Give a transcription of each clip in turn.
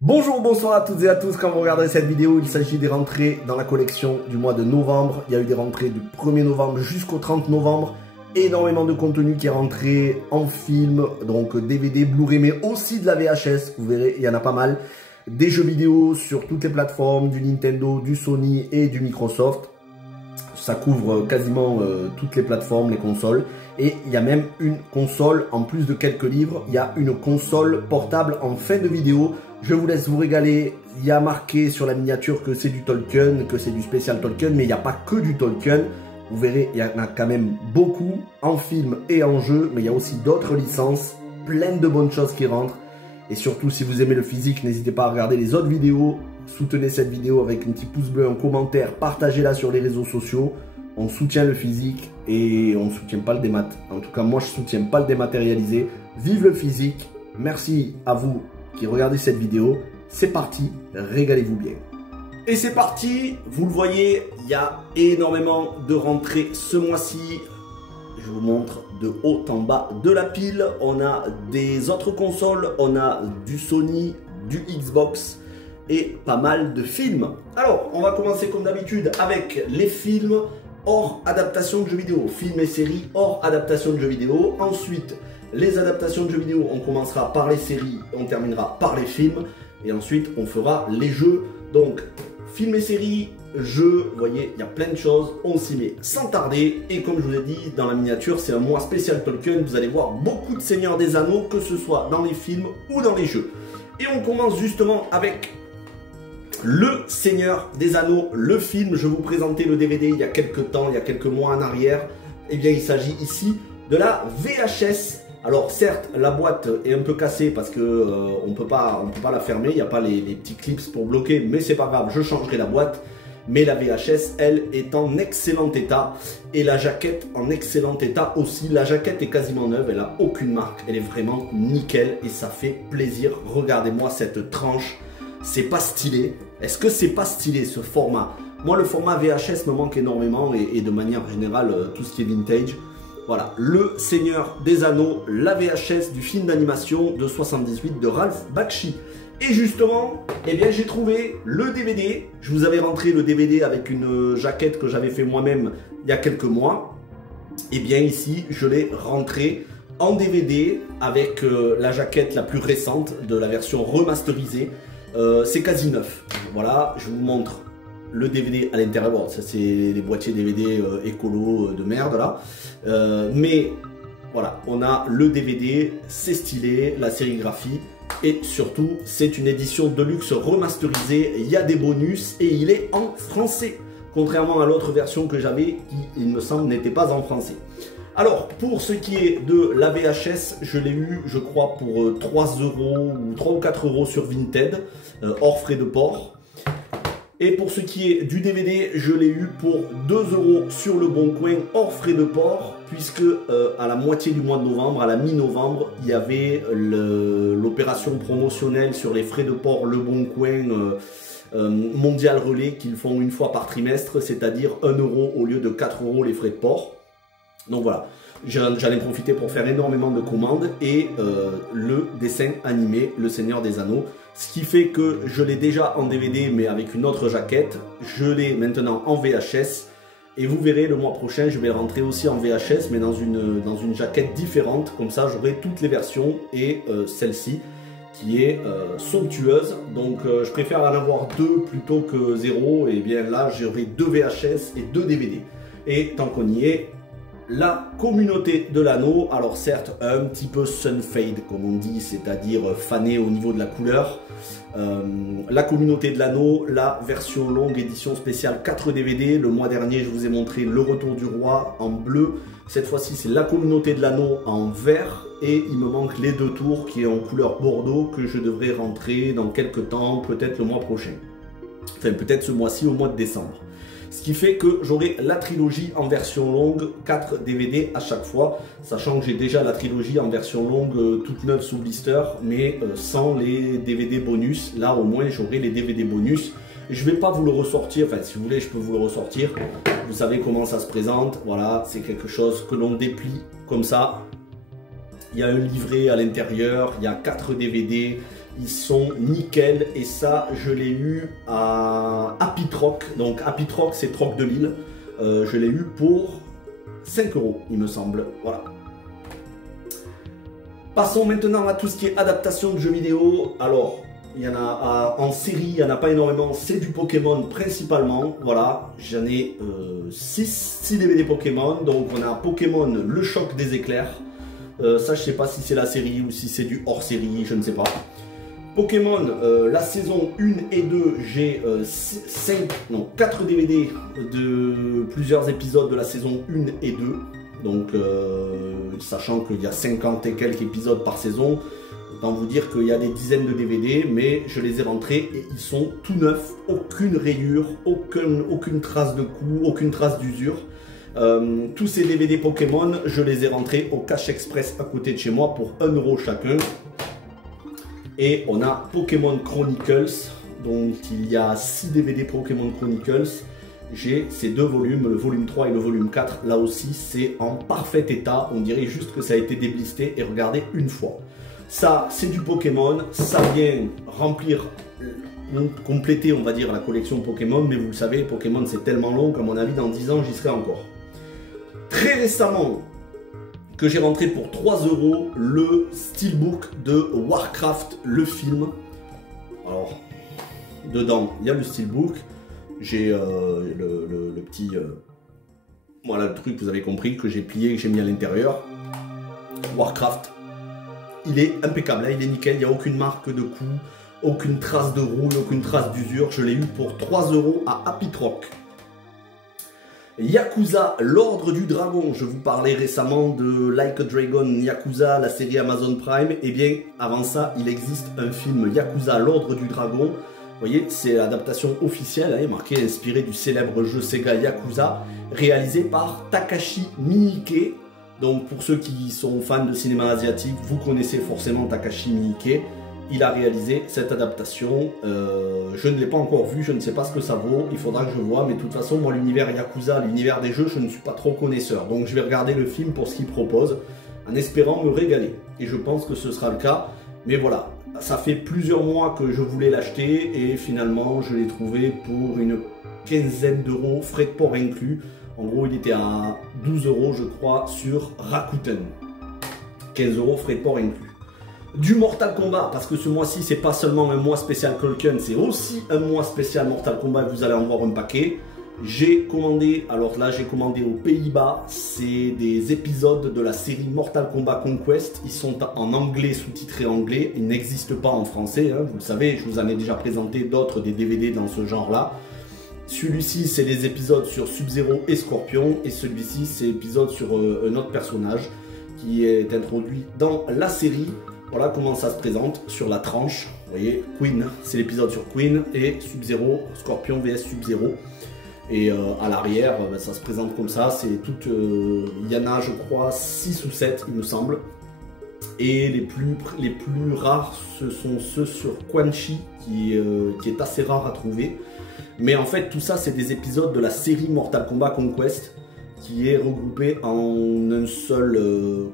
Bonjour, bonsoir à toutes et à tous. Quand vous regarderez cette vidéo, il s'agit des rentrées dans la collection du mois de novembre. Il y a eu des rentrées du 1er novembre jusqu'au 30 novembre. Énormément de contenu qui est rentré en film, donc DVD, Blu-ray, mais aussi de la VHS. Vous verrez, il y en a pas mal. Des jeux vidéo sur toutes les plateformes, du Nintendo, du Sony et du Microsoft. Ça couvre quasiment toutes les plateformes, les consoles. Et il y a même une console, en plus de quelques livres, il y a une console portable en fin de vidéo. Je vous laisse vous régaler. Il y a marqué sur la miniature que c'est du Tolkien, que c'est du spécial Tolkien, mais il n'y a pas que du Tolkien. Vous verrez, il y en a quand même beaucoup en film et en jeu, mais il y a aussi d'autres licences, plein de bonnes choses qui rentrent. Et surtout, si vous aimez le physique, n'hésitez pas à regarder les autres vidéos. Soutenez cette vidéo avec un petit pouce bleu, un commentaire, partagez-la sur les réseaux sociaux. On soutient le physique et on ne soutient pas le démat. En tout cas, moi, je ne soutiens pas le dématérialisé. Vive le physique. Merci à vous qui regardez cette vidéo. C'est parti, régalez-vous bien. Et c'est parti, vous le voyez, il y a énormément de rentrées ce mois-ci. Je vous montre de haut en bas de la pile. On a des autres consoles, on a du Sony, du Xbox et pas mal de films. Alors, on va commencer comme d'habitude avec les films hors adaptation de jeux vidéo. Films et séries hors adaptation de jeux vidéo. Ensuite, les adaptations de jeux vidéo, on commencera par les séries, on terminera par les films. Et ensuite, on fera les jeux. Donc, films et séries, jeux, vous voyez, il y a plein de choses. On s'y met sans tarder. Et comme je vous ai dit, dans la miniature, c'est un mois spécial Tolkien. Vous allez voir beaucoup de Seigneurs des Anneaux, que ce soit dans les films ou dans les jeux. Et on commence justement avec Le Seigneur des Anneaux, le film. Je vous présentais le DVD il y a quelques temps, il y a quelques mois en arrière. Eh bien, il s'agit ici de la VHS. Alors certes, la boîte est un peu cassée parce que on peut pas la fermer. Il n'y a pas les petits clips pour bloquer, mais c'est pas grave, je changerai la boîte. Mais la VHS, elle, est en excellent état. Et la jaquette en excellent état aussi. La jaquette est quasiment neuve, elle n'a aucune marque. Elle est vraiment nickel et ça fait plaisir. Regardez-moi cette tranche. C'est pas stylé. Est-ce que c'est pas stylé ce format? Moi, le format VHS me manque énormément et de manière générale, tout ce qui est vintage. Voilà, Le Seigneur des Anneaux, la VHS du film d'animation de 78 de Ralph Bakshi. Et justement, eh bien, j'ai trouvé le DVD. Je vous avais rentré le DVD avec une jaquette que j'avais fait moi-même il y a quelques mois. Et bien ici, je l'ai rentré en DVD avec la jaquette la plus récente de la version remasterisée. C'est quasi neuf. Voilà, je vous montre le DVD à l'intérieur. Bon, ça c'est les boîtiers DVD écolo de merde là. Mais voilà, on a le DVD, c'est stylé, la sérigraphie. Et surtout, c'est une édition de luxe remasterisée. Il y a des bonus et il est en français. Contrairement à l'autre version que j'avais qui, il me semble, n'était pas en français. Alors, pour ce qui est de la VHS, je l'ai eu, je crois, pour 3 € ou 3 ou 4 € sur Vinted, hors frais de port. Et pour ce qui est du DVD, je l'ai eu pour 2 € sur le Bon Coin, hors frais de port, puisque à la moitié du mois de novembre, à la mi-novembre, il y avait l'opération promotionnelle sur les frais de port Le Bon Coin Mondial Relais qu'ils font une fois par trimestre, c'est-à-dire 1 € au lieu de 4 € les frais de port. Donc voilà, j'allais profiter pour faire énormément de commandes et le dessin animé Le Seigneur des Anneaux. Ce qui fait que je l'ai déjà en DVD mais avec une autre jaquette. Je l'ai maintenant en VHS. Et vous verrez le mois prochain, je vais rentrer aussi en VHS mais dans une jaquette différente. Comme ça, j'aurai toutes les versions et celle-ci qui est somptueuse. Donc je préfère en avoir 2 plutôt que 0. Et bien là, j'aurai 2 VHS et 2 DVD. Et tant qu'on y est, la communauté de l'anneau, alors certes un petit peu sunfade comme on dit, c'est-à-dire fané au niveau de la couleur. La communauté de l'anneau, la version longue édition spéciale 4 DVD. Le mois dernier je vous ai montré Le Retour du Roi en bleu. Cette fois-ci c'est la communauté de l'anneau en vert. Et il me manque les 2 tours qui est en couleur bordeaux que je devrais rentrer dans quelques temps, peut-être le mois prochain. Enfin peut-être ce mois-ci au mois de décembre. Ce qui fait que j'aurai la trilogie en version longue, 4 DVD à chaque fois, sachant que j'ai déjà la trilogie en version longue toute neuve sous blister, mais sans les DVD bonus. Là au moins j'aurai les DVD bonus. Je ne vais pas vous le ressortir, enfin si vous voulez je peux vous le ressortir. Vous savez comment ça se présente, voilà, c'est quelque chose que l'on déplie comme ça. Il y a un livret à l'intérieur, il y a 4 DVD, Ils sont nickel et ça je l'ai eu à Happy Troc. Donc Happy Troc c'est Troc de Lille. Je l'ai eu pour 5 € il me semble. Voilà. Passons maintenant à tout ce qui est adaptation de jeux vidéo. Alors il y en a en série, il n'y en a pas énormément. C'est du Pokémon principalement. Voilà. J'en ai 6 DVD Pokémon. Donc on a Pokémon Le Choc des Éclairs. Ça je sais pas si c'est la série ou si c'est du hors série, je ne sais pas. Pokémon, la saison 1 et 2, j'ai 4 DVD de plusieurs épisodes de la saison 1 et 2. Donc, sachant qu'il y a 50 et quelques épisodes par saison, autant vous dire qu'il y a des dizaines de DVD, mais je les ai rentrés et ils sont tout neufs, aucune rayure, aucune trace de coup, aucune trace d'usure. Tous ces DVD Pokémon, je les ai rentrés au Cash Express à côté de chez moi pour 1 € chacun. Et on a Pokémon Chronicles, donc il y a 6 DVD Pokémon Chronicles. J'ai ces 2 volumes, le volume 3 et le volume 4. Là aussi, c'est en parfait état. On dirait juste que ça a été déblisté et regardé une fois. Ça, c'est du Pokémon. Ça vient remplir, compléter, on va dire, la collection Pokémon. Mais vous le savez, Pokémon, c'est tellement long qu'à mon avis, dans 10 ans, j'y serai encore. Très récemment, que j'ai rentré pour 3 € le steelbook de Warcraft, le film. Alors, dedans, il y a le steelbook. J'ai le petit... voilà le truc, vous avez compris, que j'ai plié, que j'ai mis à l'intérieur. Warcraft. Il est impeccable, là, il est nickel, il n'y a aucune marque de coup, aucune trace de rouille, aucune trace d'usure. Je l'ai eu pour 3 € à Happy Troc. Yakuza, l'Ordre du Dragon. Je vous parlais récemment de Like a Dragon Yakuza, la série Amazon Prime. Et bien, avant ça, il existe un film Yakuza, l'Ordre du Dragon. Vous voyez, c'est l'adaptation officielle, hein, marqué inspiré du célèbre jeu Sega Yakuza, réalisé par Takashi Miike. Donc, pour ceux qui sont fans de cinéma asiatique, vous connaissez forcément Takashi Miike. Il a réalisé cette adaptation. Je ne l'ai pas encore vu, je ne sais pas ce que ça vaut. Il faudra que je vois, mais de toute façon, moi, l'univers Yakuza, l'univers des jeux, je ne suis pas trop connaisseur. Donc, je vais regarder le film pour ce qu'il propose, en espérant me régaler. Et je pense que ce sera le cas. Mais voilà, ça fait plusieurs mois que je voulais l'acheter et finalement, je l'ai trouvé pour une quinzaine d'euros, frais de port inclus. En gros, il était à 12 € je crois, sur Rakuten. 15 € frais de port inclus. Du Mortal Kombat, parce que ce mois-ci, c'est pas seulement un mois spécial Culkin, c'est aussi un mois spécial Mortal Kombat, vous allez en voir un paquet. J'ai commandé, alors là j'ai commandé aux Pays-Bas, c'est des épisodes de la série Mortal Kombat Conquest. Ils sont en anglais, sous-titrés anglais, ils n'existent pas en français, hein, vous le savez, je vous en ai déjà présenté d'autres, des DVD dans ce genre-là. Celui-ci, c'est des épisodes sur Sub-Zero et Scorpion, et celui-ci, c'est l'épisode sur un autre personnage qui est introduit dans la série. Voilà comment ça se présente sur la tranche. Vous voyez, Queen, c'est l'épisode sur Queen et Sub-Zero, Scorpion vs Sub-Zero. Et à l'arrière, ça se présente comme ça. C'est tout. Il y en a, je crois, 6 ou 7, il me semble. Et les plus rares, ce sont ceux sur Quan Chi, qui est assez rare à trouver. Mais en fait, tout ça, c'est des épisodes de la série Mortal Kombat Conquest, qui est regroupé en un seul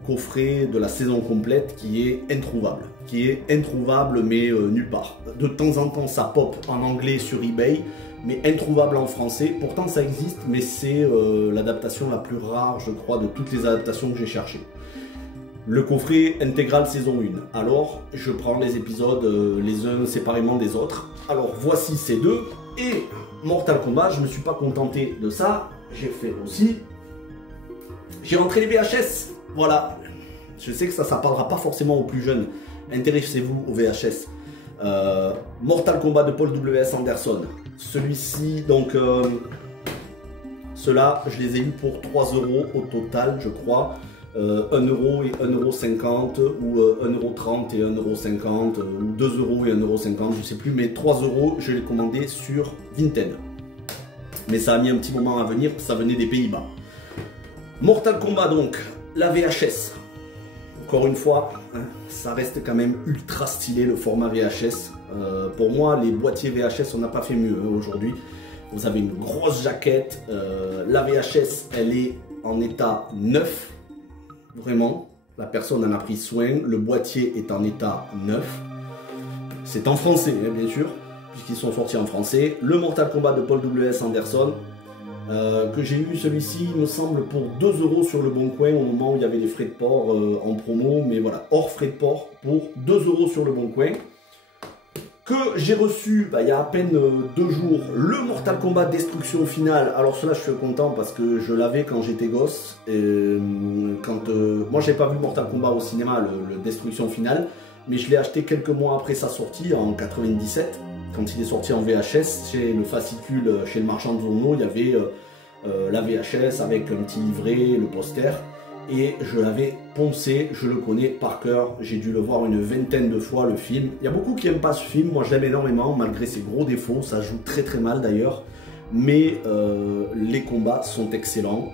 coffret de la saison complète qui est introuvable mais nulle part. De temps en temps ça pop en anglais sur eBay mais introuvable en français, pourtant ça existe mais c'est l'adaptation la plus rare je crois de toutes les adaptations que j'ai cherchées. Le coffret intégral saison 1, alors je prends les épisodes les uns séparément des autres. Alors voici ces deux et Mortal Kombat, je ne me suis pas contenté de ça, j'ai fait aussi... J'ai rentré les VHS, voilà. Je sais que ça parlera pas forcément aux plus jeunes. Intéressez-vous aux VHS. Mortal Kombat de Paul W.S. Anderson. Celui-ci, donc, ceux-là, je les ai eus pour 3 € au total, je crois. 1 € et 1,50 € ou 1,30 € et 1,50 € ou 2 € et 1,50 €, je sais plus. Mais 3 €, je l'ai commandé sur Vinted. Mais ça a mis un petit moment à venir, ça venait des Pays-Bas. Mortal Kombat donc, la VHS, encore une fois, hein, ça reste quand même ultra stylé le format VHS. Pour moi, les boîtiers VHS, on n'a pas fait mieux hein, aujourd'hui. Vous avez une grosse jaquette, la VHS, elle est en état neuf, vraiment. La personne en a pris soin, le boîtier est en état neuf. C'est en français, hein, bien sûr, puisqu'ils sont sortis en français. Le Mortal Kombat de Paul W.S. Anderson, que j'ai eu celui-ci, il me semble, pour 2 € sur le Bon Coin, au moment où il y avait les frais de port en promo, mais voilà, hors frais de port, pour 2 € sur le Bon Coin. Que j'ai reçu, il y a à peine 2 jours, le Mortal Kombat Destruction Finale. Alors cela, je suis content parce que je l'avais quand j'étais gosse. Moi, j'ai pas vu Mortal Kombat au cinéma, le Destruction Finale, mais je l'ai acheté quelques mois après sa sortie, en 97, quand il est sorti en VHS, chez le fascicule, chez le marchand de journaux, il y avait la VHS avec un petit livret, le poster. Et je l'avais poncé, je le connais par cœur, j'ai dû le voir une vingtaine de fois le film. Il y a beaucoup qui n'aiment pas ce film, moi je l'aime énormément malgré ses gros défauts, ça joue très très mal d'ailleurs. Mais les combats sont excellents,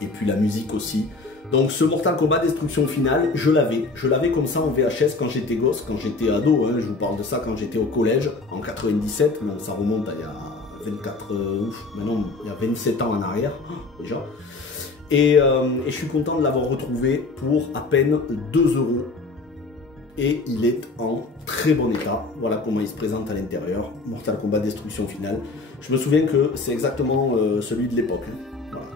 et puis la musique aussi. Donc ce Mortal Kombat Destruction Finale, je l'avais comme ça en VHS quand j'étais gosse, quand j'étais ado, hein, je vous parle de ça quand j'étais au collège, en 97, donc ça remonte à il y a 24, maintenant il y a 27 ans en arrière, déjà. Et je suis content de l'avoir retrouvé pour à peine 2 €. Et il est en très bon état. Voilà comment il se présente à l'intérieur. Mortal Kombat Destruction Finale. Je me souviens que c'est exactement celui de l'époque. Hein. Voilà.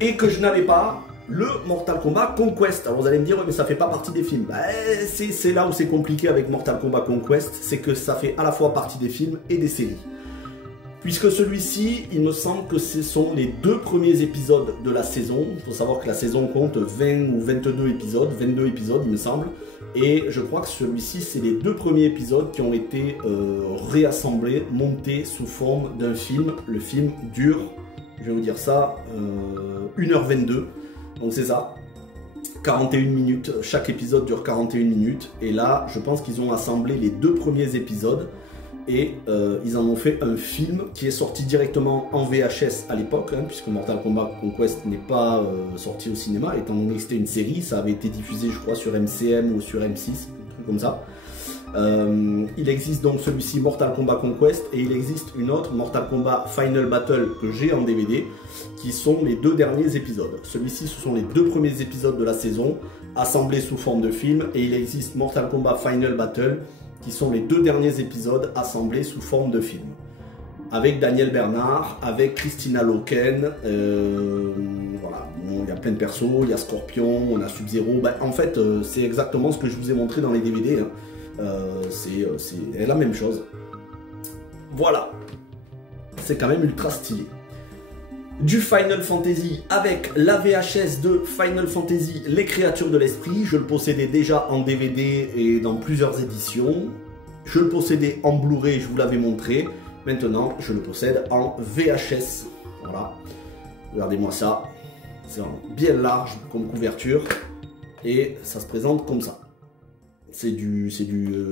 Et que je n'avais pas le Mortal Kombat Conquest. Alors vous allez me dire, ouais, mais ça fait pas partie des films. C'est là où c'est compliqué avec Mortal Kombat Conquest. C'est que ça fait à la fois partie des films et des séries. Puisque celui-ci, il me semble que ce sont les 2 premiers épisodes de la saison. Il faut savoir que la saison compte 20 ou 22 épisodes, 22 épisodes il me semble. Et je crois que celui-ci, c'est les 2 premiers épisodes qui ont été réassemblés, montés sous forme d'un film. Le film dure, je vais vous dire ça, 1h22. Donc c'est ça, 41 minutes. Chaque épisode dure 41 minutes. Et là, je pense qu'ils ont assemblé les 2 premiers épisodes. Et ils en ont fait un film qui est sorti directement en VHS à l'époque, hein, puisque Mortal Kombat Conquest n'est pas sorti au cinéma, étant donné que c'était une série, ça avait été diffusé je crois sur MCM ou sur M6, un truc comme ça. Il existe donc celui-ci Mortal Kombat Conquest, et il existe une autre, Mortal Kombat Final Battle, que j'ai en DVD, qui sont les 2 derniers épisodes. Celui-ci, ce sont les 2 premiers épisodes de la saison, assemblés sous forme de film, et il existe Mortal Kombat Final Battle, qui sont les 2 derniers épisodes assemblés sous forme de film. Avec Daniel Bernard, avec Christina Loken, voilà, bon, il y a plein de persos, il y a Scorpion, on a Sub-Zero, en fait c'est exactement ce que je vous ai montré dans les DVD, hein. C'est la même chose. Voilà, c'est quand même ultra stylé. Du Final Fantasy avec la VHS de Final Fantasy, les créatures de l'esprit. Je le possédais déjà en DVD et dans plusieurs éditions. Je le possédais en Blu-ray, je vous l'avais montré. Maintenant, je le possède en VHS. Voilà. Regardez-moi ça. C'est bien large comme couverture. Et ça se présente comme ça. C'est du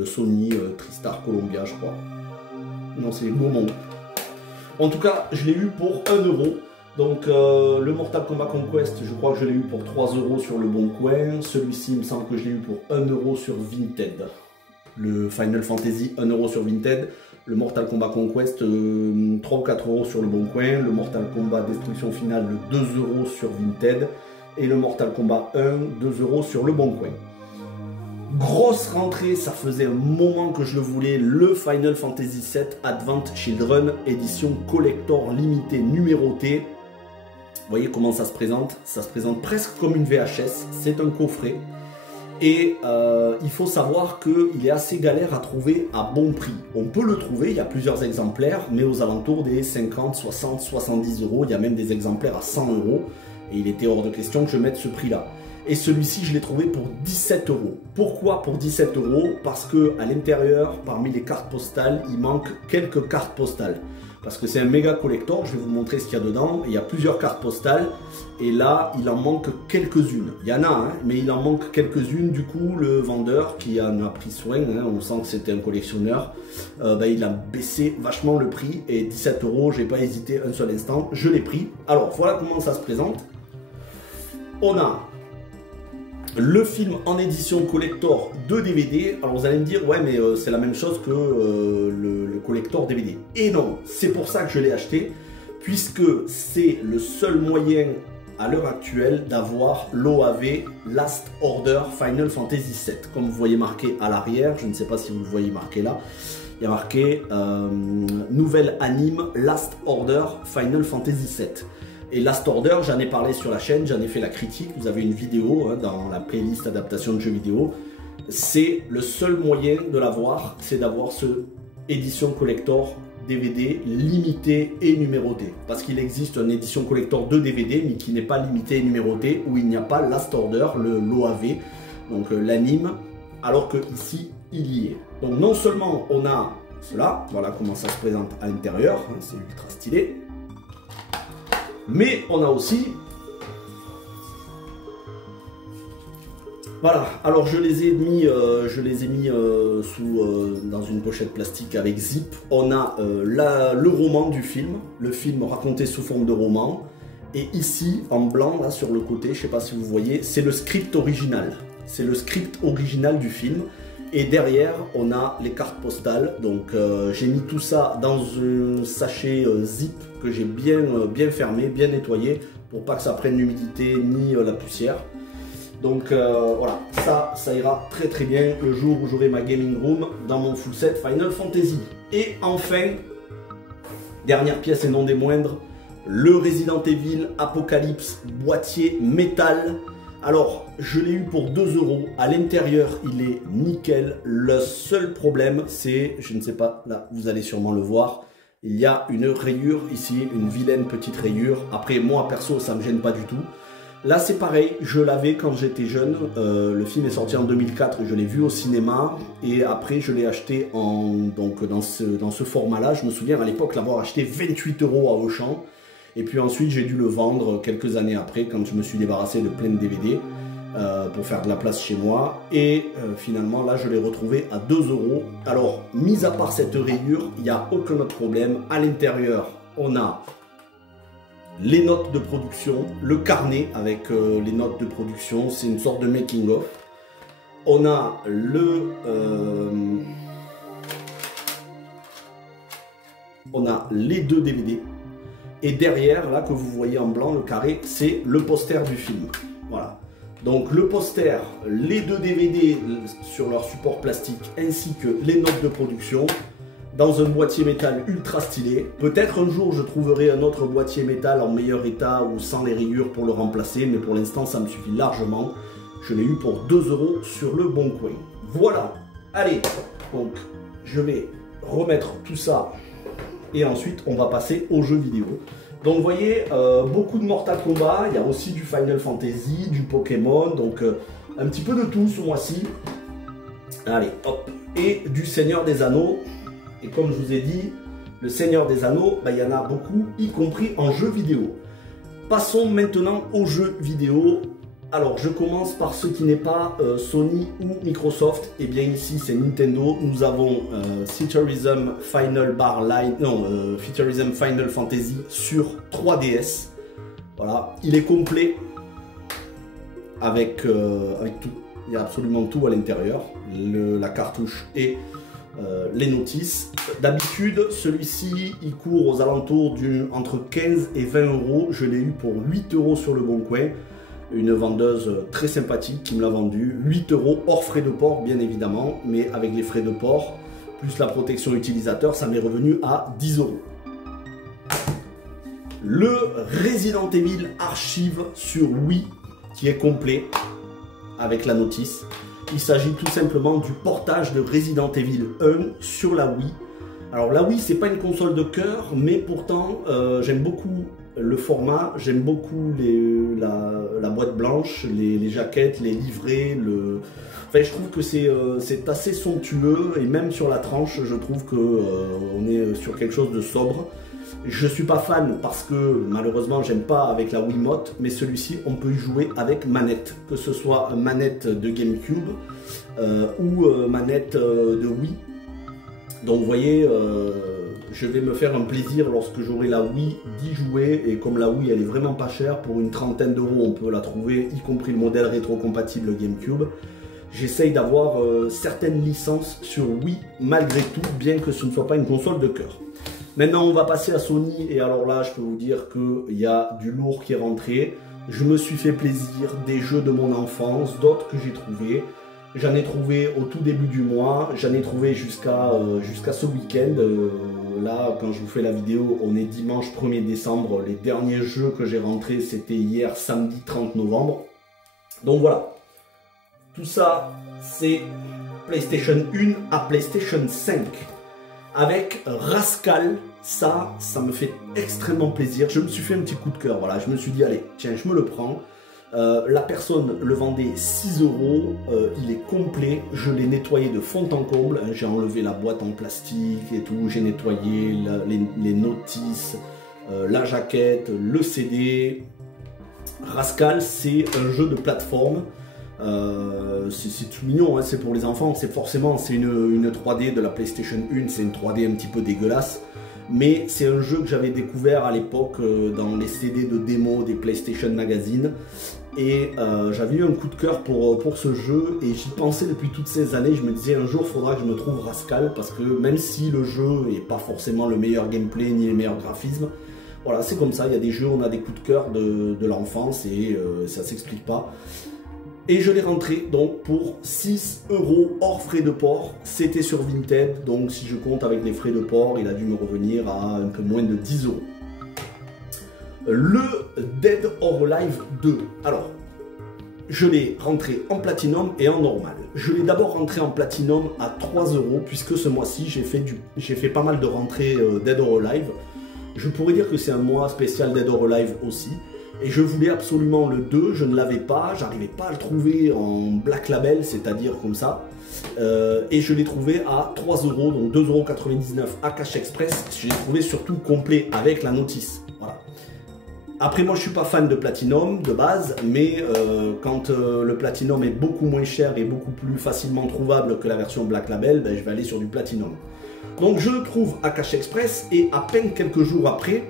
Sony TriStar Columbia, je crois. Non, c'est Gaumont. En tout cas, je l'ai eu pour 1 €. Donc le Mortal Kombat Conquest, je crois que je l'ai eu pour 3 € sur le Bon Coin. Celui-ci, il me semble que je l'ai eu pour 1 € sur Vinted. Le Final Fantasy, 1 € sur Vinted. Le Mortal Kombat Conquest, 3 ou 4 € sur le Bon Coin. Le Mortal Kombat Destruction Finale, 2 € sur Vinted. Et le Mortal Kombat 1, 2 € sur le Bon Coin. Grosse rentrée, ça faisait un moment que je le voulais, le Final Fantasy VII Advent Children, édition collector limitée numérotée. Vous voyez comment ça se présente? Ça se présente presque comme une VHS, c'est un coffret. Et il faut savoir qu'il est assez galère à trouver à bon prix. On peut le trouver, il y a plusieurs exemplaires, mais aux alentours des 50, 60, 70 €. Il y a même des exemplaires à 100 €. Et il était hors de question que je mette ce prix-là. Et celui-ci, je l'ai trouvé pour 17 €. Pourquoi pour 17 €? Parce que à l'intérieur, parmi les cartes postales, il manque quelques cartes postales. Parce que c'est un méga collector, je vais vous montrer ce qu'il y a dedans. Il y a plusieurs cartes postales, et là, il en manque quelques-unes. Il y en a, hein, mais il en manque quelques-unes. Du coup, le vendeur, qui en a pris soin, hein, on sent que c'était un collectionneur, il a baissé vachement le prix. Et 17 €, j'ai pas hésité un seul instant, je l'ai pris. Alors, voilà comment ça se présente. On a le film en édition collector de DVD. Alors vous allez me dire, ouais mais c'est la même chose que le collector DVD. Et non, c'est pour ça que je l'ai acheté, puisque c'est le seul moyen à l'heure actuelle d'avoir l'OAV Last Order Final Fantasy VII. Comme vous voyez marqué à l'arrière, je ne sais pas si vous le voyez marqué là, il y a marqué nouvelle anime Last Order Final Fantasy VII. Et Last Order, j'en ai parlé sur la chaîne, j'en ai fait la critique, vous avez une vidéo hein, dans la playlist adaptation de jeux vidéo. C'est le seul moyen de l'avoir, c'est d'avoir ce édition collector DVD limité et numéroté. Parce qu'il existe une édition collector de DVD, mais qui n'est pas limitée et numérotée, où il n'y a pas Last Order, l'OAV, donc l'anime, alors que ici, il y est. Donc non seulement on a cela, voilà comment ça se présente à l'intérieur, hein, c'est ultra stylé, mais on a aussi... Voilà, alors je les ai mis, dans une pochette plastique avec zip. On a le roman du film, le film raconté sous forme de roman. Et ici, en blanc, là sur le côté, je ne sais pas si vous voyez, c'est le script original. C'est le script original du film. Et derrière, on a les cartes postales. Donc j'ai mis tout ça dans un sachet zip que j'ai bien fermé, bien nettoyé, pour pas que ça prenne l'humidité ni la poussière. Donc voilà, ça ira très très bien le jour où j'aurai ma gaming room dans mon full set Final Fantasy. Et enfin, dernière pièce et non des moindres, le Resident Evil Apocalypse boîtier métal. Alors, je l'ai eu pour 2 €. À l'intérieur, il est nickel. Le seul problème, c'est, je ne sais pas, là, vous allez sûrement le voir, il y a une rayure ici, une vilaine petite rayure. Après, moi, perso, ça ne me gêne pas du tout. Là, c'est pareil, je l'avais quand j'étais jeune. Le film est sorti en 2004, je l'ai vu au cinéma. Et après, je l'ai acheté dans ce format-là. Je me souviens à l'époque l'avoir acheté 28 € à Auchan. Et puis ensuite, j'ai dû le vendre quelques années après, quand je me suis débarrassé de plein de DVD pour faire de la place chez moi. Et finalement, là, je l'ai retrouvé à 2 €. Alors, mis à part cette rayure, il n'y a aucun autre problème. À l'intérieur, on a les notes de production, le carnet avec les notes de production, c'est une sorte de making-of. On a on a les 2 DVD. Et derrière, là que vous voyez en blanc, le carré, c'est le poster du film. Voilà. Donc le poster, les 2 DVD sur leur support plastique, ainsi que les notes de production, dans un boîtier métal ultra stylé. Peut-être un jour je trouverai un autre boîtier métal en meilleur état ou sans les rayures pour le remplacer, mais pour l'instant ça me suffit largement. Je l'ai eu pour 2 € sur le Bon Coin. Voilà. Allez, donc je vais remettre tout ça et ensuite on va passer aux jeux vidéo. Donc vous voyez, beaucoup de Mortal Kombat, il y a aussi du Final Fantasy, du Pokémon, donc un petit peu de tout ce mois-ci. Allez, hop. Et du Seigneur des Anneaux. Et comme je vous ai dit, le Seigneur des Anneaux, il y en a beaucoup, y compris en jeux vidéo. Passons maintenant aux jeux vidéo. Alors, je commence par ce qui n'est pas Sony ou Microsoft. Et bien ici, c'est Nintendo. Nous avons Futurism Final Fantasy sur 3DS. Voilà, il est complet avec tout. Il y a absolument tout à l'intérieur. La cartouche et les notices. D'habitude, celui-ci, il court aux alentours entre 15 et 20 €. Je l'ai eu pour 8 € sur le Bon Coin. Une vendeuse très sympathique qui me l'a vendu. 8 € hors frais de port, bien évidemment, mais avec les frais de port, plus la protection utilisateur, ça m'est revenu à 10 €. Le Resident Evil Archive sur Wii, qui est complet, avec la notice. Il s'agit tout simplement du portage de Resident Evil 1 sur la Wii. Alors la Wii, c'est pas une console de cœur, mais pourtant j'aime beaucoup le format, j'aime beaucoup la boîte blanche, les jaquettes, les livrets, enfin, je trouve que c'est assez somptueux, et même sur la tranche, je trouve qu'on est sur quelque chose de sobre. Je suis pas fan parce que malheureusement j'aime pas avec la Wiimote, mais celui-ci on peut y jouer avec manette, que ce soit manette de GameCube ou manette de Wii. Donc vous voyez, je vais me faire un plaisir lorsque j'aurai la Wii d'y jouer, et comme la Wii elle est vraiment pas chère, pour une trentaine d'euros on peut la trouver, y compris le modèle rétro-compatible GameCube. J'essaye d'avoir certaines licences sur Wii malgré tout, bien que ce ne soit pas une console de cœur. Maintenant on va passer à Sony, et alors là je peux vous dire qu'il y a du lourd qui est rentré. Je me suis fait plaisir, des jeux de mon enfance, d'autres que j'ai trouvés. J'en ai trouvé au tout début du mois, j'en ai trouvé jusqu'à ce week-end. Là, quand je vous fais la vidéo, on est dimanche 1er décembre. Les derniers jeux que j'ai rentrés, c'était hier, samedi 30 novembre. Donc voilà, tout ça, c'est PlayStation 1 à PlayStation 5. Avec Rascal, ça me fait extrêmement plaisir. Je me suis fait un petit coup de cœur, voilà. Je me suis dit, allez, tiens, je me le prends. La personne le vendait 6 €, il est complet, je l'ai nettoyé de fond en comble, hein, j'ai enlevé la boîte en plastique et tout, j'ai nettoyé les notices, la jaquette, le CD. Rascal, c'est un jeu de plateforme, c'est tout mignon, hein, c'est pour les enfants, c'est une 3D de la PlayStation 1, c'est une 3D un petit peu dégueulasse. Mais c'est un jeu que j'avais découvert à l'époque dans les CD de démo des PlayStation Magazine. Et j'avais eu un coup de cœur pour ce jeu et j'y pensais depuis toutes ces années. Je me disais un jour il faudra que je me trouve Rascal, parce que même si le jeu n'est pas forcément le meilleur gameplay ni les meilleurs graphismes, voilà, c'est comme ça, il y a des jeux où on a des coups de cœur de l'enfance et ça s'explique pas. Et je l'ai rentré donc pour 6 € hors frais de port. C'était sur Vinted, donc si je compte avec les frais de port, il a dû me revenir à un peu moins de 10 €. Le Dead or Alive 2. Alors, je l'ai rentré en Platinum et en normal. Je l'ai d'abord rentré en Platinum à 3 €, puisque ce mois-ci, j'ai fait pas mal de rentrées Dead or Alive. Je pourrais dire que c'est un mois spécial Dead or Alive aussi. Et je voulais absolument le 2, je ne l'avais pas, j'arrivais pas à le trouver en Black Label, c'est-à-dire comme ça. Et je l'ai trouvé à 3 €, donc 2,99 € à Cash Express. Je l'ai trouvé surtout complet avec la notice. Voilà. Après, moi je suis pas fan de Platinum de base, mais quand le Platinum est beaucoup moins cher et beaucoup plus facilement trouvable que la version Black Label, ben, je vais aller sur du Platinum. Donc je le trouve à Cash Express et à peine quelques jours après,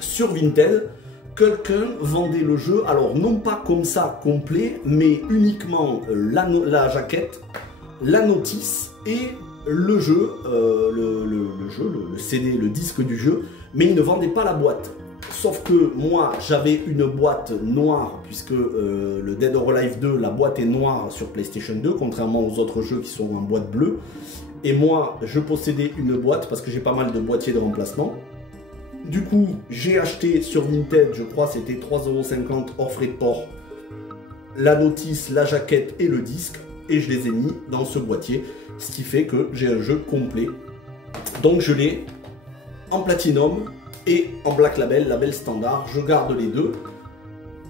sur Vinted, quelqu'un vendait le jeu, alors non pas comme ça complet, mais uniquement la jaquette, la notice et le jeu, le CD, le disque du jeu, mais il ne vendait pas la boîte. Sauf que moi j'avais une boîte noire, puisque le Dead or Alive 2, la boîte est noire sur PlayStation 2, contrairement aux autres jeux qui sont en boîte bleue. Et moi je possédais une boîte parce que j'ai pas mal de boîtiers de remplacement. Du coup, j'ai acheté sur Vinted, je crois c'était 3,50 € hors frais de port, la notice, la jaquette et le disque, et je les ai mis dans ce boîtier, ce qui fait que j'ai un jeu complet. Donc je l'ai en Platinum et en Black Label, label standard, je garde les deux.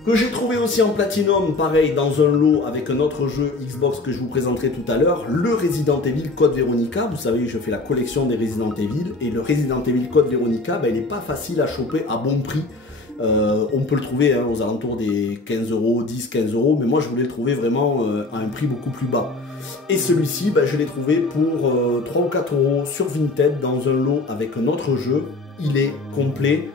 Que j'ai trouvé aussi en Platinum, pareil, dans un lot avec un autre jeu Xbox que je vous présenterai tout à l'heure, le Resident Evil Code Veronica. Vous savez, je fais la collection des Resident Evil, et le Resident Evil Code Veronica, ben, il n'est pas facile à choper à bon prix. On peut le trouver hein, aux alentours des 15 €, 10-15 €, mais moi je voulais le trouver vraiment à un prix beaucoup plus bas. Et celui-ci, ben, je l'ai trouvé pour 3 ou 4 € sur Vinted dans un lot avec un autre jeu. Il est complet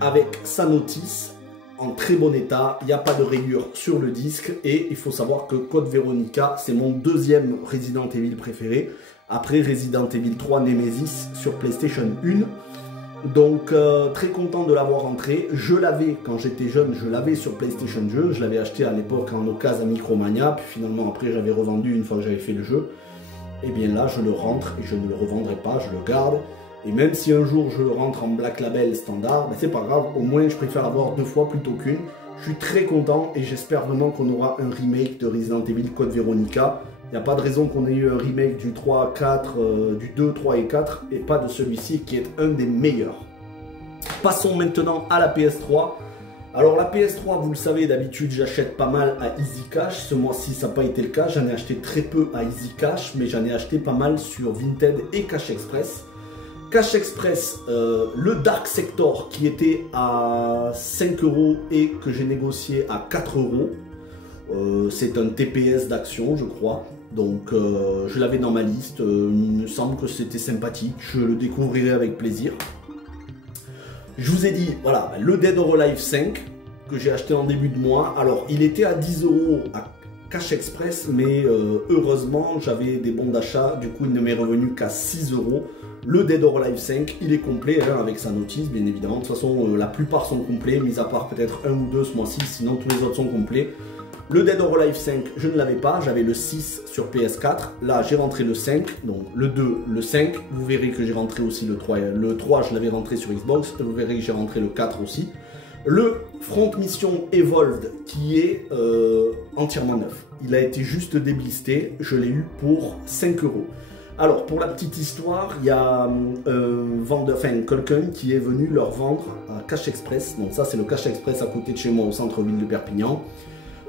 avec sa notice, en très bon état, il n'y a pas de rayures sur le disque, et il faut savoir que Code Veronica, c'est mon deuxième Resident Evil préféré, après Resident Evil 3 Nemesis sur PlayStation 1. Donc très content de l'avoir rentré. Je l'avais quand j'étais jeune, je l'avais sur PlayStation 2, je l'avais acheté à l'époque en occasion à Micromania, puis finalement après j'avais revendu une fois que j'avais fait le jeu. Et bien là je le rentre et je ne le revendrai pas, je le garde. Et même si un jour je le rentre en Black Label standard, ben c'est pas grave, au moins je préfère avoir 2 fois plutôt qu'une. Je suis très content et j'espère vraiment qu'on aura un remake de Resident Evil Code Veronica. Il n'y a pas de raison qu'on ait eu un remake du 3, 4, du 2, 3 et 4 et pas de celui-ci qui est un des meilleurs. Passons maintenant à la PS3. Alors la PS3, vous le savez, d'habitude j'achète pas mal à Easy Cash. Ce mois-ci ça n'a pas été le cas, j'en ai acheté très peu à Easy Cash, mais j'en ai acheté pas mal sur Vinted et Cash Express. Cash Express, le Dark Sector qui était à 5 € et que j'ai négocié à 4 €. C'est un TPS d'action, je crois. Donc je l'avais dans ma liste. Il me semble que c'était sympathique. Je le découvrirai avec plaisir. Je vous ai dit, voilà, le Dead or Alive 5 que j'ai acheté en début de mois. Alors, il était à 10 € Cash Express, mais heureusement j'avais des bons d'achat, du coup il ne m'est revenu qu'à 6 €. Le Dead or Alive 5, il est complet hein, avec sa notice bien évidemment. De toute façon la plupart sont complets, mis à part peut-être un ou deux ce mois-ci, sinon tous les autres sont complets. Le Dead or Alive 5, je ne l'avais pas, j'avais le 6 sur PS4. Là, j'ai rentré le 5, donc le 2, le 5. Vous verrez que j'ai rentré aussi le 3. Le 3, je l'avais rentré sur Xbox. Vous verrez que j'ai rentré le 4 aussi. Le Front Mission Evolved, qui est entièrement neuf. Il a été juste déblisté, je l'ai eu pour 5 €. Alors, pour la petite histoire, il y a quelqu'un qui est venu leur vendre à Cash Express. Donc ça, c'est le Cash Express à côté de chez moi, au centre-ville de Perpignan.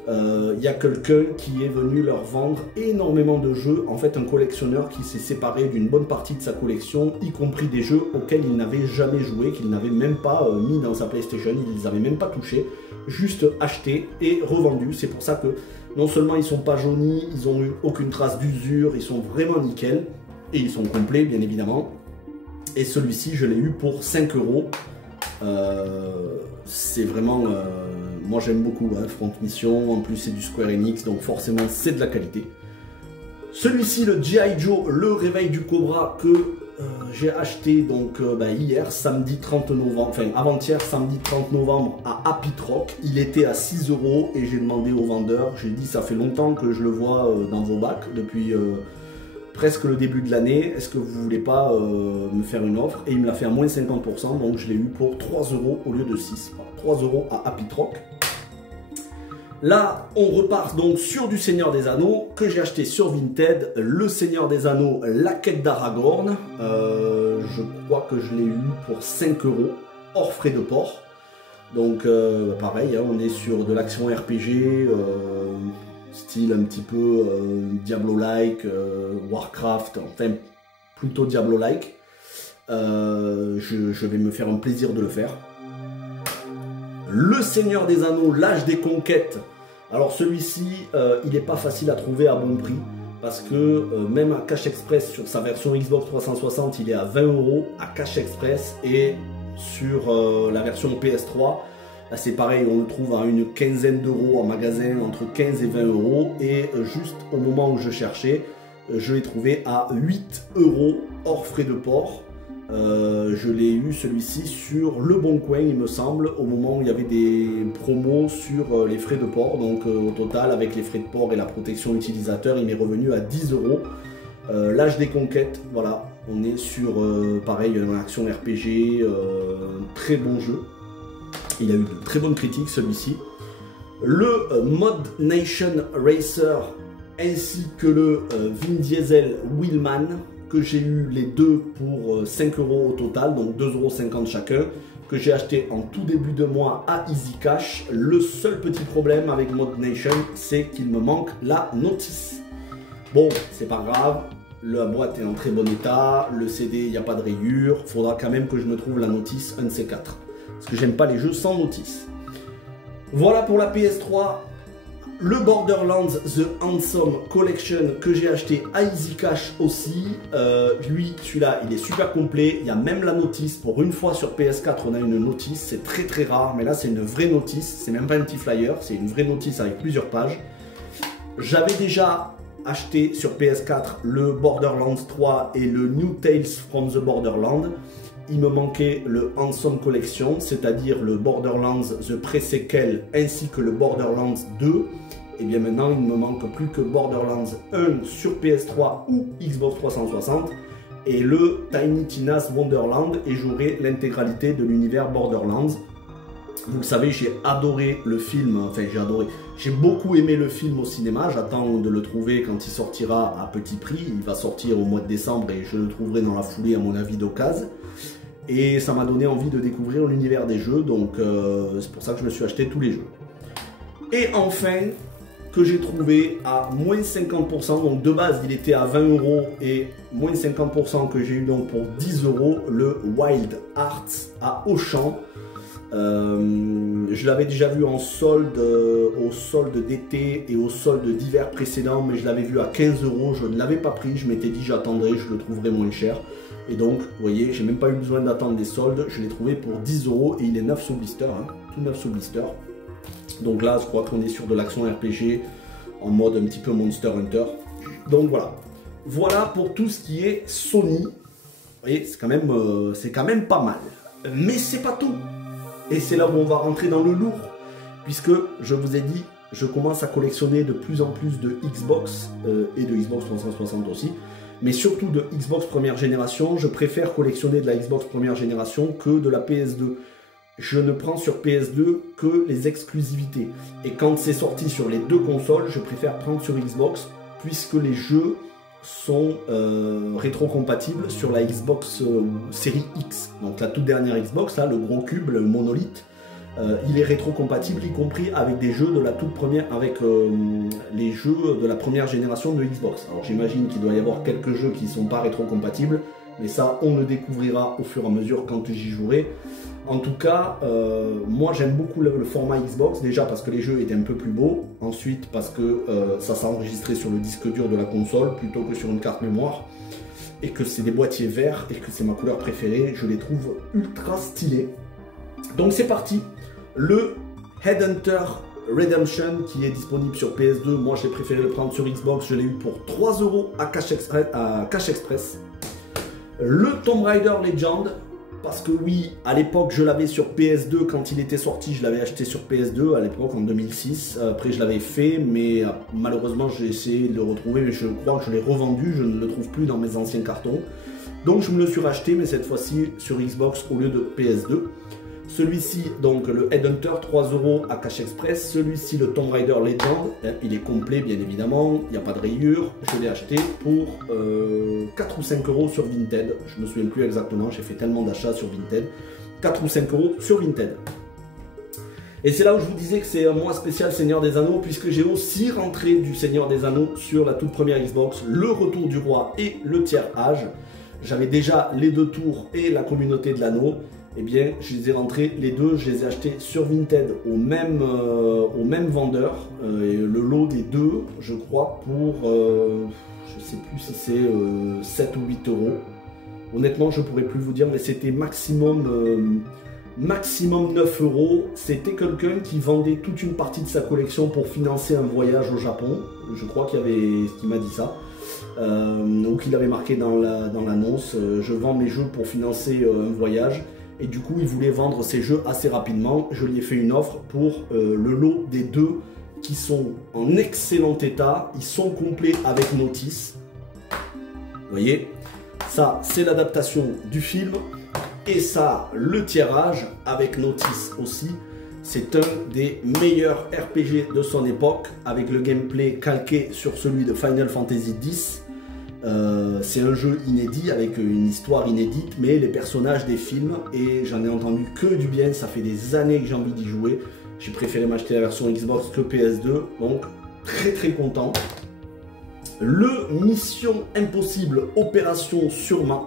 Il y a quelqu'un qui est venu leur vendre énormément de jeux, en fait un collectionneur qui s'est séparé d'une bonne partie de sa collection, y compris des jeux auxquels il n'avait jamais joué, qu'il n'avait même pas mis dans sa PlayStation, il les avait même pas touchés, juste achetés et revendus. C'est pour ça que non seulement ils sont pas jaunis, ils ont eu aucune trace d'usure, ils sont vraiment nickel, et ils sont complets bien évidemment. Et celui-ci je l'ai eu pour 5 €. C'est vraiment... moi j'aime beaucoup hein, Front Mission, en plus c'est du Square Enix, donc forcément c'est de la qualité. Celui-ci, le G.I. Joe, le réveil du Cobra, que j'ai acheté donc hier, samedi 30 novembre, enfin avant-hier, samedi 30 novembre à Happy Rock. Il était à 6 € et j'ai demandé au vendeur, j'ai dit ça fait longtemps que je le vois dans vos bacs, depuis presque le début de l'année, est-ce que vous voulez pas me faire une offre? Et il me l'a fait à moins 50%, donc je l'ai eu pour 3 € au lieu de 6. Voilà, 3 € à Happy Rock. Là, on repart donc sur du Seigneur des Anneaux, que j'ai acheté sur Vinted, le Seigneur des Anneaux, la quête d'Aragorn. Je crois que je l'ai eu pour 5 €, hors frais de port. Donc pareil, hein, on est sur de l'action RPG, style un petit peu Diablo-like, Warcraft, enfin plutôt Diablo-like. Je vais me faire un plaisir de le faire. Le Seigneur des Anneaux, l'âge des conquêtes. Alors celui-ci, il n'est pas facile à trouver à bon prix, parce que même à Cash Express, sur sa version Xbox 360, il est à 20 € à Cash Express, et sur la version PS3, là c'est pareil, on le trouve à une quinzaine d'euros en magasin, entre 15 et 20 €, et juste au moment où je cherchais, je l'ai trouvé à 8 € hors frais de port. Je l'ai eu celui-ci sur Le Bon Coin, il me semble, au moment où il y avait des promos sur les frais de port. Donc au total, avec les frais de port et la protection utilisateur, il m'est revenu à 10 €. L'âge des conquêtes, voilà, on est sur pareil, une action RPG, très bon jeu. Il a eu de très bonnes critiques celui-ci. Le Mod Nation Racer ainsi que le Vin Diesel Wheelman, que j'ai eu les deux pour 5 € au total, donc 2,50 € chacun, que j'ai acheté en tout début de mois à Easy Cash. Le seul petit problème avec Mod Nation, c'est qu'il me manque la notice. Bon, c'est pas grave, la boîte est en très bon état, le CD, il n'y a pas de rayures, faudra quand même que je me trouve la notice, un de ces quatre. Parce que j'aime pas les jeux sans notice. Voilà pour la PS3. Le Borderlands The Handsome Collection que j'ai acheté à Easy Cash aussi. Lui, celui-là, il est super complet. Il y a même la notice. Pour une fois sur PS4, on a une notice. C'est très très rare, mais là, c'est une vraie notice. C'est même pas un petit flyer, c'est une vraie notice avec plusieurs pages. J'avais déjà acheté sur PS4 le Borderlands 3 et le New Tales from the Borderland. Il me manquait le Handsome Collection, c'est-à-dire le Borderlands The Pre-Sequel ainsi que le Borderlands 2. Et bien maintenant, il ne me manque plus que Borderlands 1 sur PS3 ou Xbox 360 et le Tiny Tina's Wonderland, et j'aurai l'intégralité de l'univers Borderlands. Vous le savez, j'ai adoré le film, enfin j'ai beaucoup aimé le film au cinéma. J'attends de le trouver quand il sortira à petit prix. Il va sortir au mois de décembre et je le trouverai dans la foulée à mon avis d'occasion. Et ça m'a donné envie de découvrir l'univers des jeux, donc c'est pour ça que je me suis acheté tous les jeux. Et enfin, que j'ai trouvé à moins 50%, donc de base il était à 20 € et moins 50% que j'ai eu donc pour 10 €, le Wild Arts à Auchan. Je l'avais déjà vu en solde, au solde d'été et au solde d'hiver précédent, mais je l'avais vu à 15 €, je ne l'avais pas pris, je m'étais dit j'attendrai, je le trouverai moins cher. Et donc, vous voyez, j'ai même pas eu besoin d'attendre des soldes, je l'ai trouvé pour 10 € et il est neuf sous blister, hein, tout neuf sous blister. Donc là, je crois qu'on est sur de l'action RPG, en mode un petit peu Monster Hunter. Donc voilà. Voilà pour tout ce qui est Sony. Vous voyez, c'est quand même pas mal. Mais c'est pas tout. Et c'est là où on va rentrer dans le lourd. Puisque, je vous ai dit, je commence à collectionner de plus en plus de Xbox et de Xbox 360 aussi. Mais surtout de Xbox première génération. Je préfère collectionner de la Xbox première génération que de la PS2. Je ne prends sur PS2 que les exclusivités. Et quand c'est sorti sur les deux consoles, je préfère prendre sur Xbox, puisque les jeux sont rétro-compatibles sur la Xbox série X. Donc la toute dernière Xbox, là, le gros cube, le monolithe, il est rétro-compatible, y compris avec des jeux de la toute première, avec les jeux de la première génération de Xbox. Alors j'imagine qu'il doit y avoir quelques jeux qui ne sont pas rétro-compatibles, mais ça, on le découvrira au fur et à mesure quand j'y jouerai. En tout cas, moi j'aime beaucoup le format Xbox, déjà parce que les jeux étaient un peu plus beaux, ensuite parce que ça s'enregistrait sur le disque dur de la console plutôt que sur une carte mémoire, et que c'est des boîtiers verts et que c'est ma couleur préférée, je les trouve ultra stylés. Donc c'est parti, le Headhunter Redemption qui est disponible sur PS2, moi j'ai préféré le prendre sur Xbox, je l'ai eu pour 3 € à Cash Express. Le Tomb Raider Legend, parce que oui, à l'époque je l'avais sur PS2 quand il était sorti, je l'avais acheté sur PS2 à l'époque en 2006, après je l'avais fait, mais malheureusement j'ai essayé de le retrouver, mais je crois que je l'ai revendu, je ne le trouve plus dans mes anciens cartons. Donc je me le suis racheté, mais cette fois-ci sur Xbox au lieu de PS2. Celui-ci, donc le Headhunter, 3 € à Cash Express. Celui-ci, le Tomb Raider Legend, il est complet bien évidemment, il n'y a pas de rayures. Je l'ai acheté pour 4 ou 5 € sur Vinted. Je ne me souviens plus exactement, j'ai fait tellement d'achats sur Vinted. 4 ou 5 € sur Vinted. Et c'est là où je vous disais que c'est un mois spécial Seigneur des Anneaux, puisque j'ai aussi rentré du Seigneur des Anneaux sur la toute première Xbox, le Retour du Roi et le Tiers Âge. J'avais déjà les deux tours et la Communauté de l'Anneau. Eh bien, je les ai rentrés, les deux, je les ai achetés sur Vinted au même vendeur. Le lot des deux, je crois, pour, je ne sais plus si c'est 7 ou 8 €. Honnêtement, je ne pourrais plus vous dire, mais c'était maximum 9 €. C'était quelqu'un qui vendait toute une partie de sa collection pour financer un voyage au Japon. Je crois qu'il m'a dit ça. Donc il avait marqué dans l'annonce, je vends mes jeux pour financer un voyage. Et du coup, il voulait vendre ses jeux assez rapidement. Je lui ai fait une offre pour le lot des deux qui sont en excellent état. Ils sont complets avec notice. Vous voyez, ça, c'est l'adaptation du film. Et ça, le tirage avec notice aussi. C'est un des meilleurs RPG de son époque, avec le gameplay calqué sur celui de Final Fantasy X. C'est un jeu inédit avec une histoire inédite, mais les personnages des films, et j'en ai entendu que du bien, ça fait des années que j'ai envie d'y jouer. J'ai préféré m'acheter la version Xbox que PS2, donc très très content. Le Mission Impossible Opération Surma,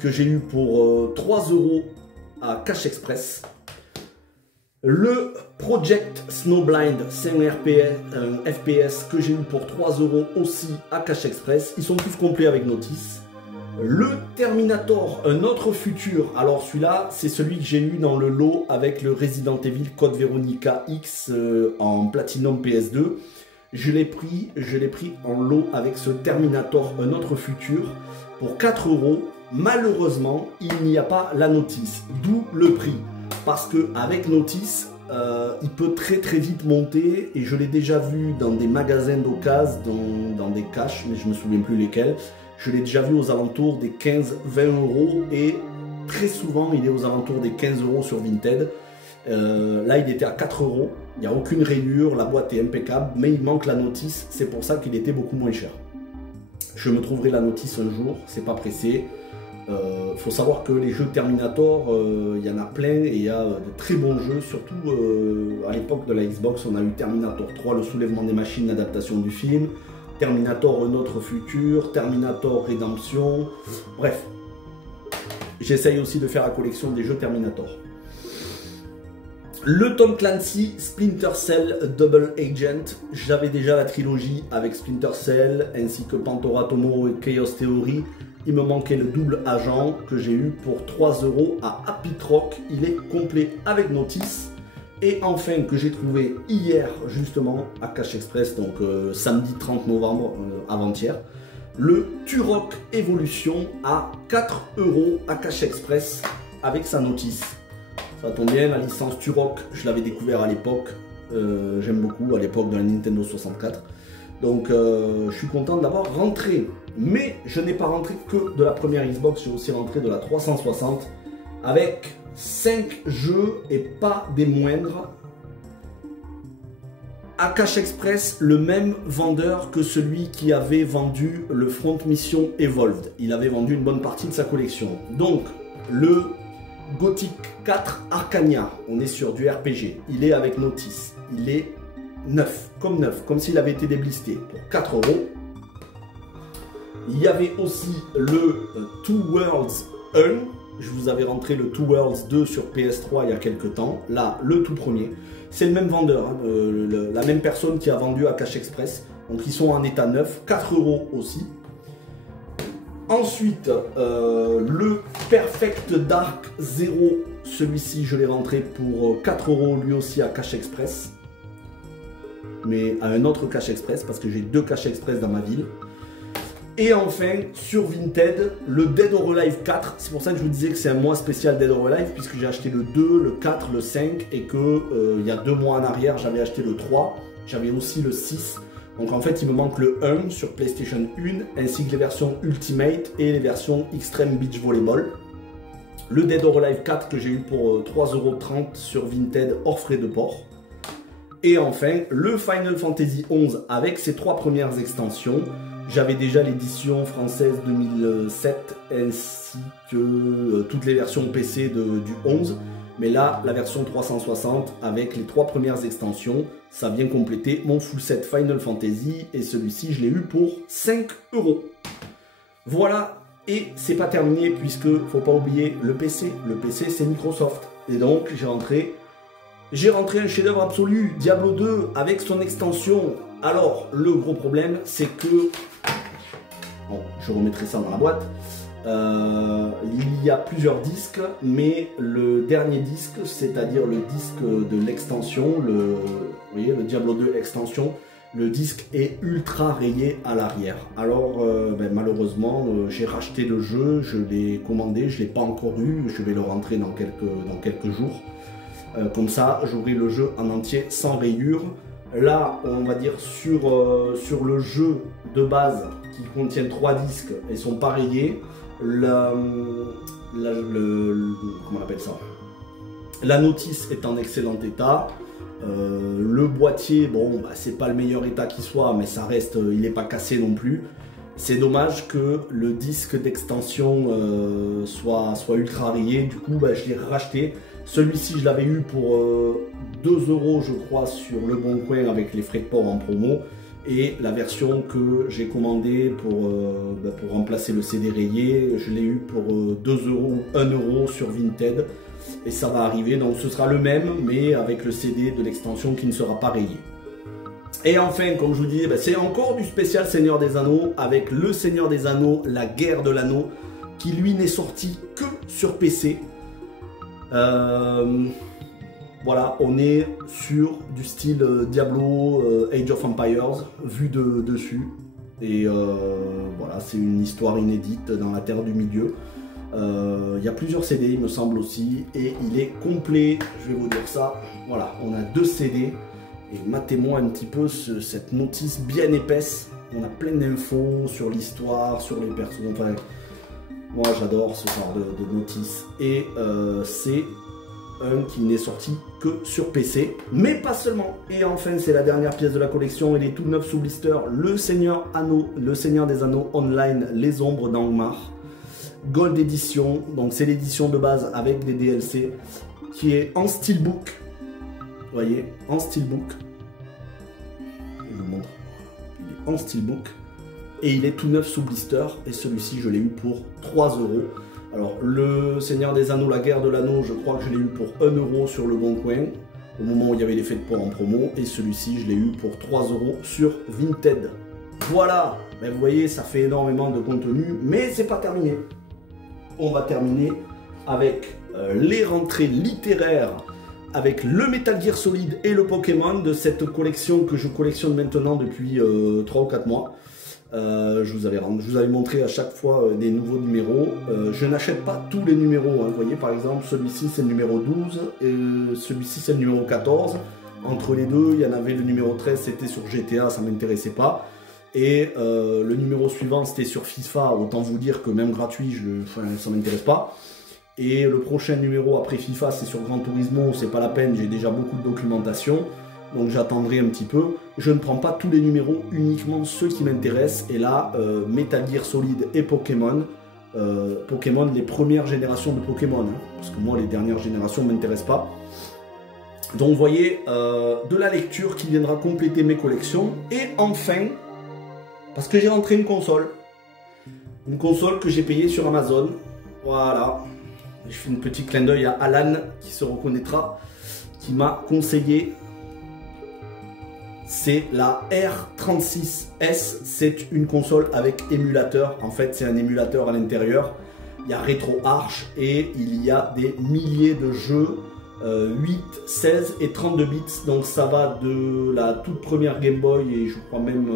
que j'ai eu pour 3 € à Cash Express. Le Project Snowblind, c'est un FPS que j'ai eu pour 3 € aussi à Cash Express. Ils sont tous complets avec notice. Le Terminator, un autre futur. Alors celui-là, c'est celui que j'ai eu dans le lot avec le Resident Evil Code Veronica X en Platinum PS2. Je l'ai pris en lot avec ce Terminator, un autre futur, pour 4 €. Malheureusement, il n'y a pas la notice, d'où le prix. Parce qu'avec notice, il peut très très vite monter, et je l'ai déjà vu dans des magasins d'occasion, dans des caches, mais je ne me souviens plus lesquels. Je l'ai déjà vu aux alentours des 15-20 €, et très souvent il est aux alentours des 15 € sur Vinted. Là il était à 4 €, il n'y a aucune rayure, la boîte est impeccable, mais il manque la notice, c'est pour ça qu'il était beaucoup moins cher. Je me trouverai la notice un jour, c'est pas pressé. Faut savoir que les jeux Terminator, il y en a plein, et il y a de très bons jeux, surtout à l'époque de la Xbox. On a eu Terminator 3, le soulèvement des machines, l'adaptation du film, Terminator un autre futur, Terminator Redemption, bref. J'essaye aussi de faire la collection des jeux Terminator. Le Tom Clancy Splinter Cell Double Agent, j'avais déjà la trilogie avec Splinter Cell, ainsi que Pantora Tomorrow et Chaos Theory. Il me manquait le double agent que j'ai eu pour 3 € à Happy Troc. Il est complet avec notice. Et enfin, que j'ai trouvé hier, justement, à Cash Express, donc samedi 30 novembre, avant-hier, le Turok Evolution à 4 € à Cash Express, avec sa notice. Ça tombe bien, la licence Turok, je l'avais découvert à l'époque, j'aime beaucoup, à l'époque de la Nintendo 64. Donc, je suis content de l'avoir rentré. Mais je n'ai pas rentré que de la première Xbox, j'ai aussi rentré de la 360, avec 5 jeux et pas des moindres. À Cash Express, le même vendeur que celui qui avait vendu le Front Mission Evolved. Il avait vendu une bonne partie de sa collection. Donc, le Gothic 4 Arcania, on est sur du RPG. Il est avec notice. Il est neuf, comme s'il avait été déblisté pour 4 €. Il y avait aussi le Two Worlds 1. Je vous avais rentré le Two Worlds 2 sur PS3 il y a quelques temps. Là, le tout premier. C'est le même vendeur, hein, la même personne qui a vendu à Cash Express. Donc ils sont en état neuf, 4 € aussi. Ensuite, le Perfect Dark 0. Celui-ci, je l'ai rentré pour 4 € lui aussi à Cash Express. Mais à un autre Cash Express, parce que j'ai 2 Cash Express dans ma ville. Et enfin, sur Vinted, le Dead or Alive 4. C'est pour ça que je vous disais que c'est un mois spécial Dead or Alive, puisque j'ai acheté le 2, le 4, le 5, et que il y a 2 mois en arrière, j'avais acheté le 3. J'avais aussi le 6. Donc en fait, il me manque le 1 sur PlayStation 1, ainsi que les versions Ultimate et les versions Extreme Beach Volleyball. Le Dead or Alive 4 que j'ai eu pour 3,30 € sur Vinted hors frais de port. Et enfin, le Final Fantasy 11 avec ses 3 premières extensions. J'avais déjà l'édition française 2007 ainsi que toutes les versions PC du 11. Mais là, la version 360 avec les 3 premières extensions, ça vient compléter mon full set Final Fantasy. Et celui-ci, je l'ai eu pour 5 €. Voilà, et c'est pas terminé puisque, faut pas oublier, le PC. Le PC, c'est Microsoft. Et donc, j'ai rentré un chef-d'œuvre absolu, Diablo 2 avec son extension. Alors, le gros problème, c'est que... Bon, je remettrai ça dans la boîte. Il y a plusieurs disques, mais le dernier disque, c'est-à-dire le disque de l'extension, vous voyez, le Diablo 2 extension, le disque est ultra rayé à l'arrière. Alors, malheureusement, j'ai racheté le jeu, je l'ai commandé, je ne l'ai pas encore eu, je vais le rentrer dans quelques jours. Comme ça, j'aurai le jeu en entier sans rayures. Là, on va dire sur le jeu de base qui contient 3 disques et sont pas rayés, comment on appelle ça, la notice est en excellent état. Le boîtier, bon, c'est pas le meilleur état qui soit, mais ça reste, il n'est pas cassé non plus. C'est dommage que le disque d'extension soit ultra rayé. Du coup, je l'ai racheté. Celui-ci, je l'avais eu pour 2 € je crois sur Le Bon Coin avec les frais de port en promo. Et la version que j'ai commandée pour remplacer le CD rayé, je l'ai eu pour 2 € ou 1 € sur Vinted. Et ça va arriver, donc ce sera le même, mais avec le CD de l'extension qui ne sera pas rayé. Et enfin, comme je vous disais, c'est encore du spécial Seigneur des Anneaux, avec le Seigneur des Anneaux, la guerre de l'anneau, qui lui n'est sorti que sur PC. Voilà, on est sur du style Diablo, Age of Empires, vu de dessus. Et voilà, c'est une histoire inédite dans la Terre du Milieu. Il y a plusieurs CD, il me semble aussi, et il est complet, je vais vous dire ça. Voilà, on a 2 CD, et matez-moi un petit peu cette notice bien épaisse. On a plein d'infos sur l'histoire, sur les personnes, enfin, moi j'adore ce genre de notice. Et c'est un qui n'est sorti que sur PC, mais pas seulement. Et enfin, c'est la dernière pièce de la collection, il est tout neuf sous blister, le Seigneur des Anneaux Online, Les Ombres d'Angmar. Gold Edition, donc c'est l'édition de base avec des DLC qui est en steelbook, vous voyez, en steelbook, je vous montre, il est en steelbook et il est tout neuf sous blister et celui-ci je l'ai eu pour 3 €. Alors le Seigneur des Anneaux, la guerre de l'anneau, je crois que je l'ai eu pour 1 € sur Le Bon Coin au moment où il y avait les faits de port en promo, et celui-ci je l'ai eu pour 3 € sur Vinted. Voilà, vous voyez, ça fait énormément de contenu, mais c'est pas terminé. On va terminer avec les rentrées littéraires avec le Metal Gear Solid et le Pokémon de cette collection que je collectionne maintenant depuis 3 ou 4 mois. Je vous avais montré à chaque fois des nouveaux numéros. Je n'achète pas tous les numéros, hein. Vous voyez par exemple celui-ci c'est le numéro 12 et celui-ci c'est le numéro 14. Entre les deux il y en avait le numéro 13, c'était sur GTA, ça ne m'intéressait pas. Et le numéro suivant c'était sur FIFA, autant vous dire que même gratuit ça ne m'intéresse pas. Et le prochain numéro après FIFA c'est sur Gran Turismo, c'est pas la peine, j'ai déjà beaucoup de documentation. Donc j'attendrai un petit peu. Je ne prends pas tous les numéros, uniquement ceux qui m'intéressent. Et là, Metal Gear Solid et Pokémon. Pokémon, les premières générations de Pokémon. Hein, parce que moi, les dernières générations ne m'intéressent pas. Donc vous voyez, de la lecture qui viendra compléter mes collections. Et enfin, parce que j'ai rentré une console. Une console que j'ai payée sur Amazon. Voilà. Je fais une petite clin d'œil à Alan, qui se reconnaîtra, qui m'a conseillé. C'est la R36S, c'est une console avec émulateur. En fait, c'est un émulateur à l'intérieur. Il y a RetroArch et il y a des milliers de jeux, 8, 16 et 32 bits. Donc ça va de la toute première Game Boy et je crois même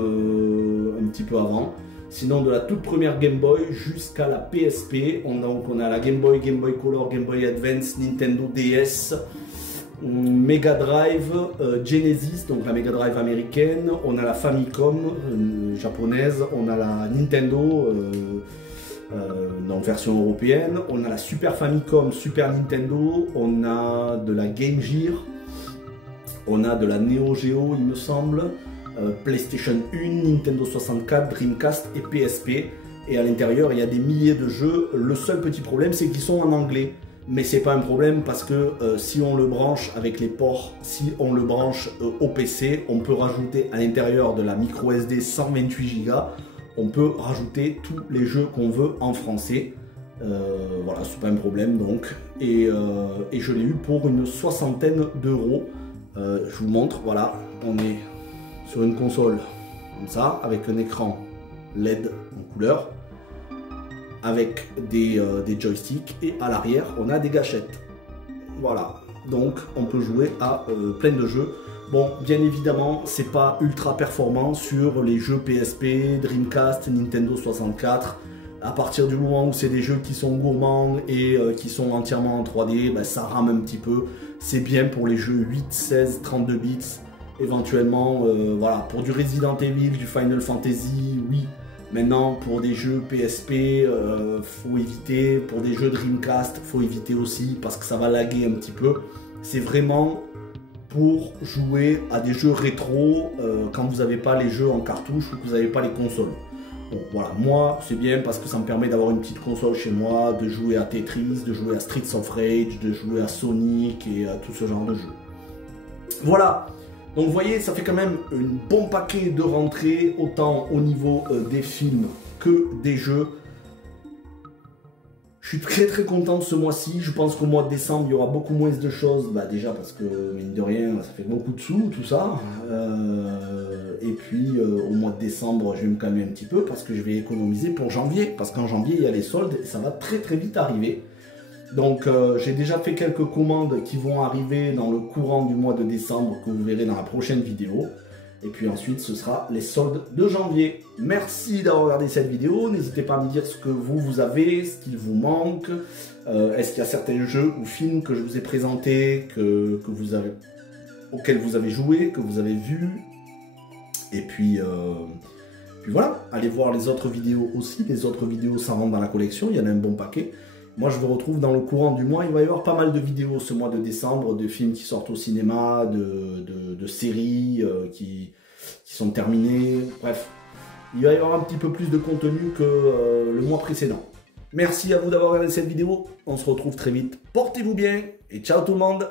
un petit peu avant. Sinon de la toute première Game Boy jusqu'à la PSP. On a la Game Boy, Game Boy Color, Game Boy Advance, Nintendo DS, Mega Drive, Genesis, donc la Mega Drive américaine, on a la Famicom japonaise, on a la Nintendo, donc version européenne, on a la Super Famicom, Super Nintendo, on a de la Game Gear, on a de la Neo Geo il me semble, PlayStation 1, Nintendo 64, Dreamcast et PSP. Et à l'intérieur il y a des milliers de jeux. Le seul petit problème c'est qu'ils sont en anglais. Mais c'est pas un problème parce que si on le branche avec les ports, si on le branche au PC, on peut rajouter à l'intérieur de la micro SD 128 Go, on peut rajouter tous les jeux qu'on veut en français. Voilà, c'est pas un problème donc. Et je l'ai eu pour une soixantaine d'euros. Je vous montre, voilà, on est sur une console comme ça, avec un écran LED en couleur, avec des joysticks et à l'arrière on a des gâchettes. Voilà, donc on peut jouer à plein de jeux. Bon, bien évidemment c'est pas ultra performant sur les jeux PSP, Dreamcast, Nintendo 64. À partir du moment où c'est des jeux qui sont gourmands et qui sont entièrement en 3D, ben, ça rame un petit peu. C'est bien pour les jeux 8, 16, 32 bits éventuellement. Voilà, pour du Resident Evil, du Final Fantasy, oui. Maintenant, pour des jeux PSP, faut éviter. Pour des jeux Dreamcast, faut éviter aussi parce que ça va laguer un petit peu. C'est vraiment pour jouer à des jeux rétro quand vous n'avez pas les jeux en cartouche ou que vous n'avez pas les consoles. Bon, voilà, moi, c'est bien parce que ça me permet d'avoir une petite console chez moi, de jouer à Tetris, de jouer à Streets of Rage, de jouer à Sonic et à tout ce genre de jeux. Voilà. Donc vous voyez, ça fait quand même un bon paquet de rentrées, autant au niveau des films que des jeux. Je suis très content de ce mois-ci. Je pense qu'au mois de décembre, il y aura beaucoup moins de choses. Bah, déjà parce que, mine de rien, ça fait beaucoup de sous, tout ça. Et puis, au mois de décembre, je vais me calmer un petit peu parce que je vais économiser pour janvier. Parce qu'en janvier, il y a les soldes et ça va très vite arriver. Donc j'ai déjà fait quelques commandes qui vont arriver dans le courant du mois de décembre que vous verrez dans la prochaine vidéo. Et puis ensuite ce sera les soldes de janvier. Merci d'avoir regardé cette vidéo. N'hésitez pas à me dire ce que vous avez, ce qu'il vous manque. Est-ce qu'il y a certains jeux ou films que je vous ai présentés, auxquels vous avez joué, que vous avez vu. Et puis voilà, allez voir les autres vidéos aussi. Les autres vidéos ça rentre dans la collection, il y en a un bon paquet. Moi, je vous retrouve dans le courant du mois. Il va y avoir pas mal de vidéos ce mois de décembre, de films qui sortent au cinéma, de séries qui sont terminées. Bref, il va y avoir un petit peu plus de contenu que le mois précédent. Merci à vous d'avoir regardé cette vidéo. On se retrouve très vite. Portez-vous bien et ciao tout le monde.